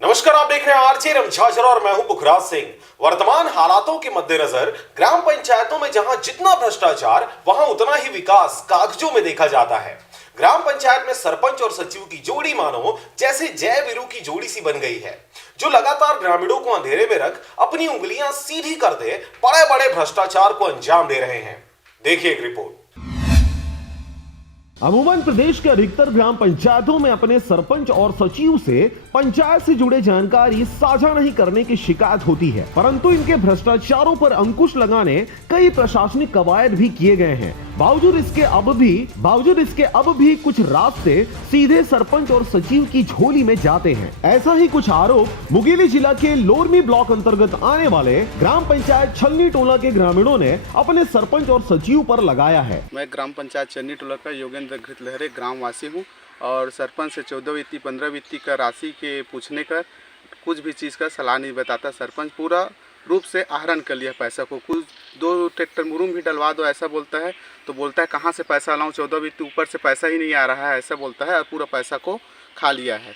नमस्कार, आप देख रहे हैं आरजे रमझाझर और मैं हूं पुखराज सिंह। वर्तमान हालातों के मद्देनजर ग्राम पंचायतों में जहां जितना भ्रष्टाचार वहां उतना ही विकास कागजों में देखा जाता है। ग्राम पंचायत में सरपंच और सचिव की जोड़ी मानो जैसे जय वीरू की जोड़ी सी बन गई है, जो लगातार ग्रामीणों को अंधेरे में रख अपनी उंगलियां सीधी करते बड़े बड़े भ्रष्टाचार को अंजाम दे रहे हैं। देखिए एक रिपोर्ट। अमूमन प्रदेश के अधिकतर ग्राम पंचायतों में अपने सरपंच और सचिव से पंचायत से जुड़े जानकारी साझा नहीं करने की शिकायत होती है, परंतु इनके भ्रष्टाचारों पर अंकुश लगाने कई प्रशासनिक कवायद भी किए गए हैं। बावजूद इसके अब भी कुछ रास्ते सीधे सरपंच और सचिव की झोली में जाते हैं। ऐसा ही कुछ आरोप मुंगेली जिला के लोरमी ब्लॉक अंतर्गत आने वाले ग्राम पंचायत छलनी टोला के ग्रामीणों ने अपने सरपंच और सचिव पर लगाया है। मैं ग्राम पंचायत छलनी टोला का योगेंद्र घृतलहरे ग्राम वासी हूँ और सरपंच से 14 वित्ती 15 वित्ती का राशि के पूछने का कुछ भी चीज़ का सलाह नहीं बताता। सरपंच पूरा रूप से आहरण कर लिया पैसा को। कुछ 2 ट्रैक्टर मुरुम भी डलवा दो ऐसा बोलता है, तो बोलता है कहाँ से पैसा लाऊं, 14 वित्ती ऊपर से पैसा ही नहीं आ रहा है ऐसा बोलता है और पूरा पैसा को खा लिया है।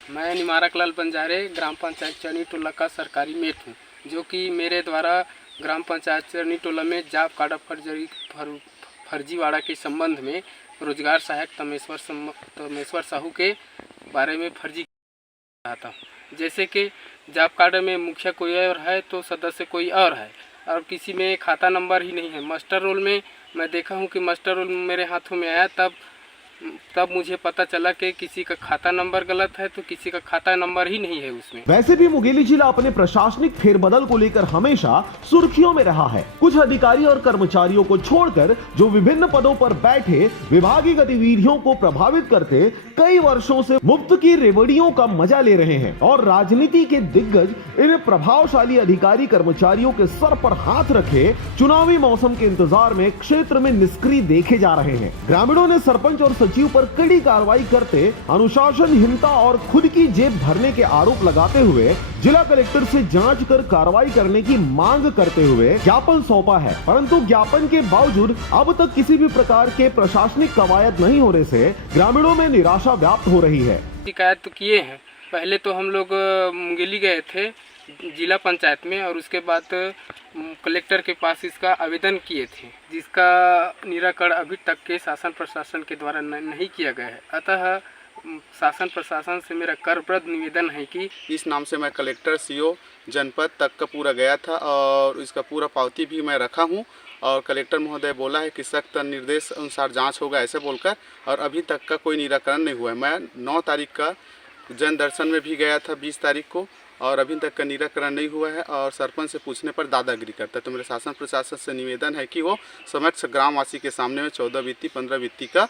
मैं निमारक लाल बंजारे ग्राम पंचायत छलनी टोला का सरकारी मेट हूँ, जो कि मेरे द्वारा ग्राम पंचायत छलनी टोला में जॉब कार्ड फर्जीवाड़ा के संबंध में रोजगार सहायक तमेश्वर साहू के बारे में फर्जी रहा था। जैसे कि जॉब कार्ड में मुखिया कोई और है तो सदस्य कोई और है और किसी में खाता नंबर ही नहीं है। मास्टर रोल में मैं देखा हूँ कि मास्टर रोल मेरे हाथों में आया, तब मुझे पता चला कि किसी का खाता नंबर गलत है तो किसी का खाता नंबर ही नहीं है उसमें। वैसे भी मुंगेली जिला अपने प्रशासनिक फेरबदल को लेकर हमेशा सुर्खियों में रहा है। कुछ अधिकारी और कर्मचारियों को छोड़कर जो विभिन्न पदों पर बैठे विभागीय गतिविधियों को प्रभावित करते कई वर्षों से मुफ्त की रेवड़ियों का मजा ले रहे हैं और राजनीति के दिग्गज इन प्रभावशाली अधिकारी कर्मचारियों के सर पर हाथ रखे चुनावी मौसम के इंतजार में क्षेत्र में निष्क्रिय देखे जा रहे हैं। ग्रामीणों ने सरपंच और सचिव पर कड़ी कार्रवाई करते अनुशासनहीनता और खुद की जेब भरने के आरोप लगाते हुए जिला कलेक्टर से जांच कर कार्रवाई करने की मांग करते हुए ज्ञापन सौंपा है, परंतु ज्ञापन के बावजूद अब तक किसी भी प्रकार के प्रशासनिक कवायद नहीं होने से ग्रामीणों में निराशा व्याप्त हो रही है। शिकायत तो किए हैं, पहले तो हम लोग मुंगेली गए थे जिला पंचायत में और उसके बाद कलेक्टर के पास इसका आवेदन किए थे, जिसका निराकरण अभी तक के शासन प्रशासन के द्वारा नहीं किया गया है। अतः शासन प्रशासन से मेरा करप्रद निवेदन है कि इस नाम से मैं कलेक्टर सीओ जनपद तक का पूरा गया था और इसका पूरा पावती भी मैं रखा हूँ और कलेक्टर महोदय बोला है कि सख्त निर्देश अनुसार जांच होगा ऐसे बोलकर, और अभी तक का कोई निराकरण नहीं हुआ है। मैं 9 तारीख का जन दर्शन में भी गया था 20 तारीख को और अभी तक का निराकरण नहीं हुआ है और सरपंच से पूछने पर दादागिरी करता है। तो मेरे शासन प्रशासन से निवेदन है कि वो समक्ष ग्रामवासी के सामने में 14 वित्ती 15 वित्ती का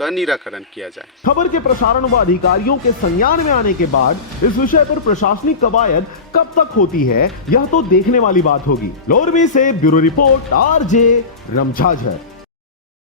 निराकरण किया जाए। खबर के प्रसारण व अधिकारियों के संज्ञान में आने के बाद इस विषय पर प्रशासनिक कवायद कब तक होती है यह तो देखने वाली बात होगी। लोरमी से ब्यूरो रिपोर्ट आरजे रमझाझर।